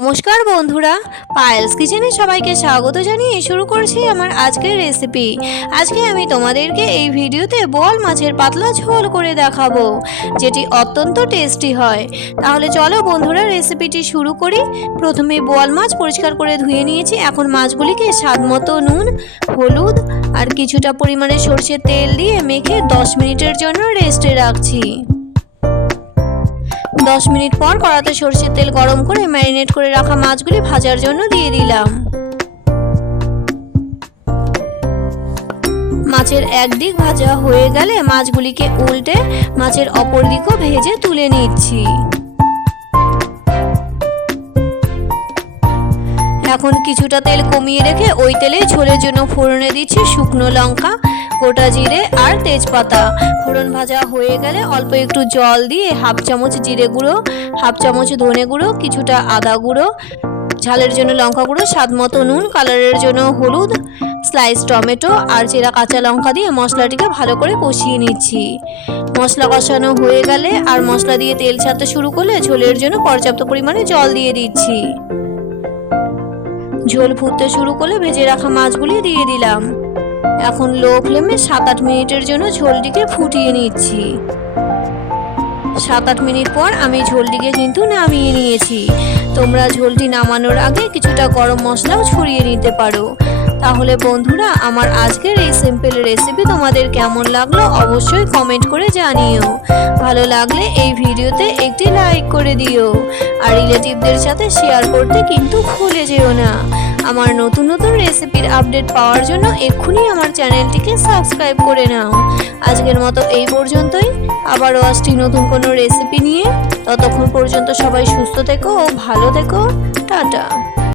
নমস্কার বন্ধুরা, পায়েলস কিচেনে সবাইকে স্বাগত জানিয়ে শুরু করছি আমার আজকের রেসিপি। আজকে আমি তোমাদেরকে এই ভিডিওতে বোয়াল মাছের পাতলা ঝোল করে দেখাবো, যেটি অত্যন্ত টেস্টি হয়। তাহলে চলো বন্ধুরা রেসিপিটি শুরু করি। প্রথমে বোয়াল মাছ পরিষ্কার করে ধুয়ে নিয়েছি। এখন মাছগুলিকে স্বাদ মতো নুন, হলুদ আর কিছুটা পরিমাণে সরষের তেল দিয়ে মেখে 10 মিনিটের জন্য রেস্টে রাখছি। 10 মিনিট পর কড়াতে সরষের তেল গরম করে ম্যারিনেট করে রাখা মাছগুলি ভাজার জন্য দিয়ে দিলাম। মাছের একদিক ভাজা হয়ে গেলে মাছগুলিকে উল্টে মাছের অপর দিকও ভেজে তুলে নিচ্ছি। এখন কিছুটা তেল কমিয়ে রেখে ওই তেলে ঝোলের জন্য ফোড়নে দিচ্ছি শুকনো লঙ্কা, গোটা জিরে আর তেজপাতা। ফোড়ন ভাজা হয়ে গেলে অল্প একটু জল দিয়ে হাফ চামচ জিরে গুঁড়ো, হাফ চামচ ধনে গুঁড়ো, কিছুটা আদা গুঁড়ো, ঝালের জন্য লঙ্কা গুঁড়ো, স্বাদ মতো নুন, কালারের জন্য হলুদ, স্লাইস টমেটো আর চেরা কাঁচা লঙ্কা দিয়ে মশলাটিকে ভালো করে কষিয়ে নিচ্ছি। মশলা কষানো হয়ে গেলে আর মশলা দিয়ে তেল ছাড়তে শুরু করলে ঝোলের জন্য পর্যাপ্ত পরিমাণে জল দিয়ে দিচ্ছি। ঝোল ফুটতে শুরু করলে ভেজে রাখা মাছগুলি দিয়ে দিলাম। এখন লো ফ্লেমে 7-8 মিনিটের জন্য ঝোলটিকে ফুটিয়ে নিচ্ছি। 7-8 মিনিট পর আমি ঝোলটিকে কিন্তু নামিয়ে নিয়েছি। তোমরা ঝোলটি নামানোর আগে কিছুটা গরম মশলাও ছড়িয়ে নিতে পারো। তাহলে বন্ধুরা, আমার আজকের এই সিম্পল রেসিপি তোমাদের কেমন লাগলো অবশ্যই কমেন্ট করে জানিও। ভালো লাগলে এই ভিডিওতে একটি লাইক করে দিও আর রিলেটিভদের সাথে শেয়ার করতে কিন্তু ভুলে যেও না। আমার নতুন নতুন রেসিপির আপডেট পাওয়ার জন্য এক্ষুনি আমার চ্যানেলটিকে সাবস্ক্রাইব করে নাও। আজকের মতো এই পর্যন্তই। আবারও আসছি নতুন কোনো রেসিপি নিয়ে। ততক্ষণ পর্যন্ত সবাই সুস্থ থেকো ও ভালো থেকো। টাটা।